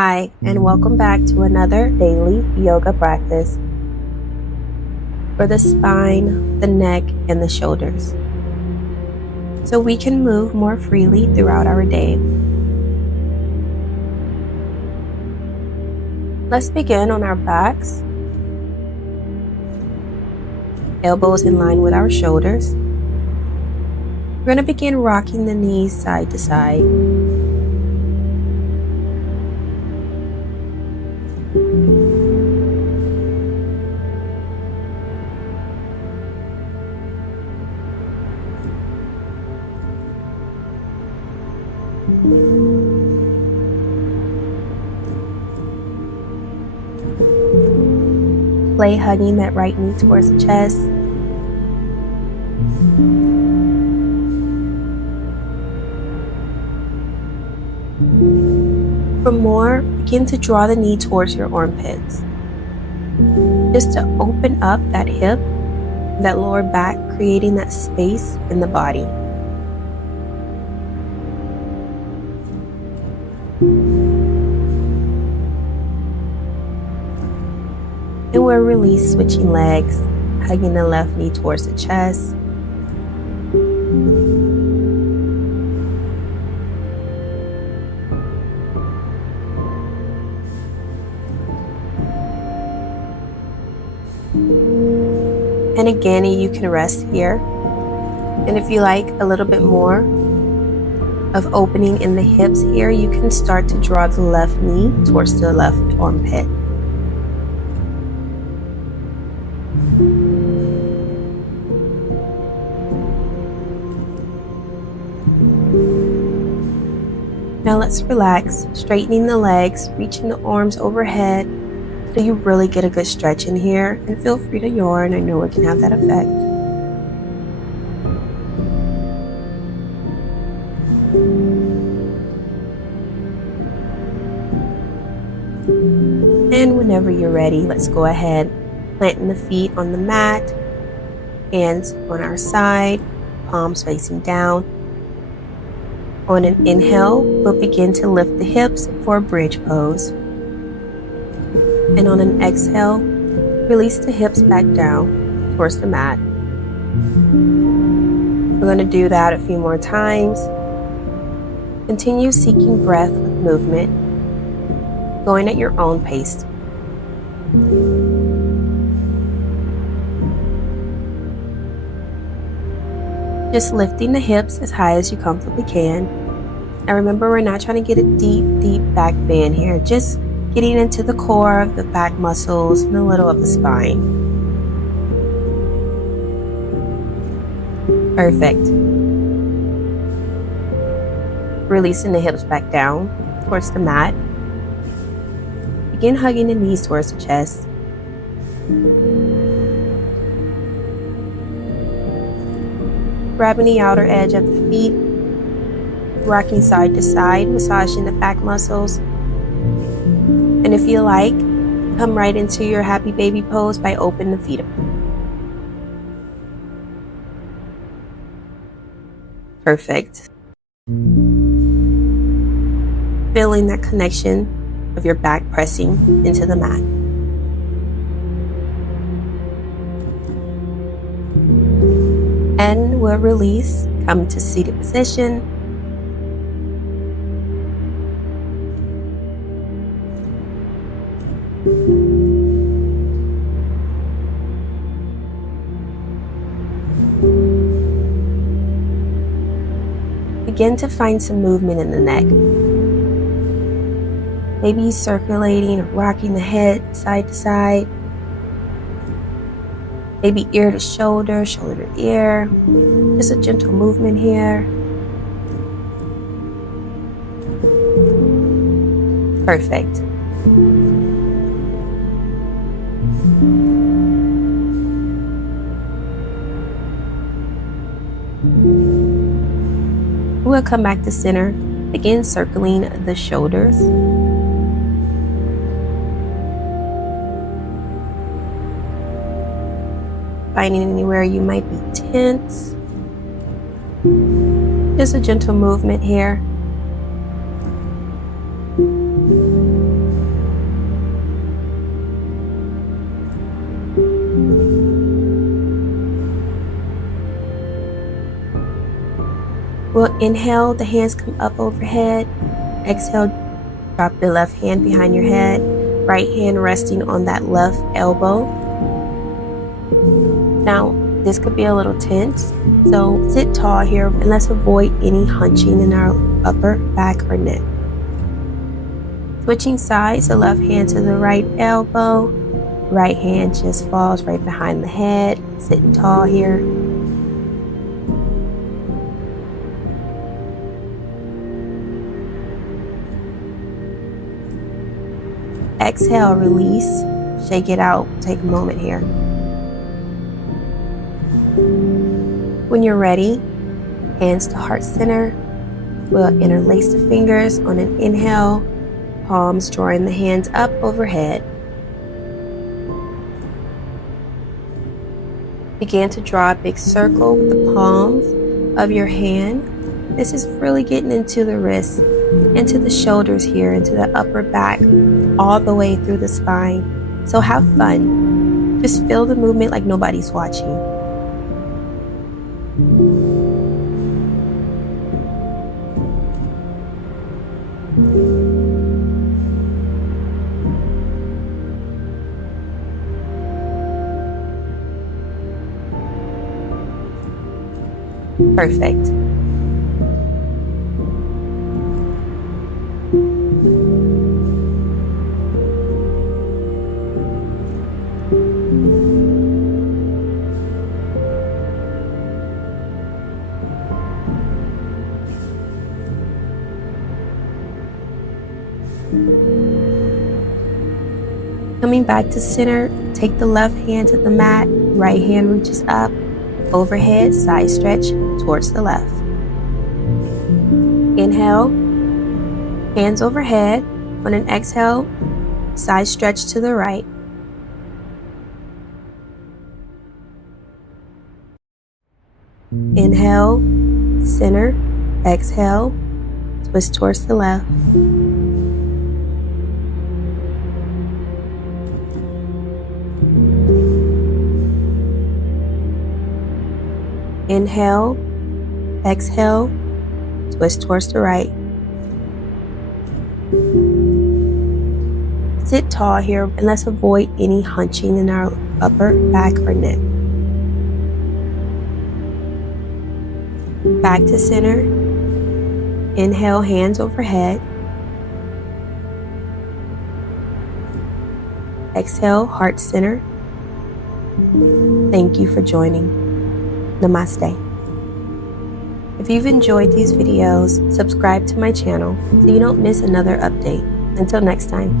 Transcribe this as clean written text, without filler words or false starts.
Hi, and welcome back to another daily yoga practice for the spine, the neck, and the shoulders, so we can move more freely throughout our day. Let's begin on our backs, elbows in line with our shoulders. We're going to begin rocking the knees side to side. Play hugging that right knee towards the chest. For more, begin to draw the knee towards your armpits, just to open up that hip, that lower back, creating that space in the body. And we'll release, switching legs, hugging the left knee towards the chest. And again, you can rest here. And if you like a little bit more of opening in the hips here, you can start to draw the left knee towards the left armpit. Now let's relax, straightening the legs, reaching the arms overhead so you really get a good stretch in here, and feel free to yawn. I know it can have that effect. And whenever you're ready, let's go ahead, planting the feet on the mat, hands on our side, palms facing down. On an inhale, we'll begin to lift the hips for a bridge pose. And on an exhale, release the hips back down towards the mat. We're going to do that a few more times. Continue seeking breath with movement, going at your own pace. Just lifting the hips as high as you comfortably can. And remember, we're not trying to get a deep, deep back bend here. Just getting into the core of the back muscles and the middle of the spine. Perfect. Releasing the hips back down towards the mat. Begin hugging the knees towards the chest. Grabbing the outer edge of the feet, rocking side to side, massaging the back muscles. And if you like, come right into your happy baby pose by opening the feet up. Perfect. Feeling that connection of your back pressing into the mat. And we'll release, come to seated position. Begin to find some movement in the neck. Maybe circulating or rocking the head side to side. Maybe ear to shoulder, shoulder to ear. Just a gentle movement here. Perfect. We'll come back to center. Begin circling the shoulders. Finding anywhere you might be tense. Just a gentle movement here. inhale, the hands come up overhead. Exhale, drop the left hand behind your head, right hand resting on that left elbow. Now, this could be a little tense, so sit tall here and let's avoid any hunching in our upper back or neck. Switching sides, the left hand to the right elbow, right hand just falls right behind the head, sitting tall here. Exhale, release, shake it out, take a moment here. When you're ready, hands to heart center. We'll interlace the fingers on an inhale, palms drawing the hands up overhead. Begin to draw a big circle with the palms of your hand. This is really getting into the wrists, into the shoulders here, into the upper back, all the way through the spine. So have fun. Just feel the movement like nobody's watching. Perfect. Coming back to center, take the left hand to the mat, right hand reaches up, overhead, side stretch towards the left. Inhale, hands overhead. On an exhale, side stretch to the right. Inhale, center, exhale, twist towards the left. Inhale, exhale, twist towards the right. Sit tall here and let's avoid any hunching in our upper back or neck. Back to center. Inhale, hands overhead. Exhale, heart center. Thank you for joining. Namaste. If you've enjoyed these videos, subscribe to my channel so you don't miss another update. Until next time.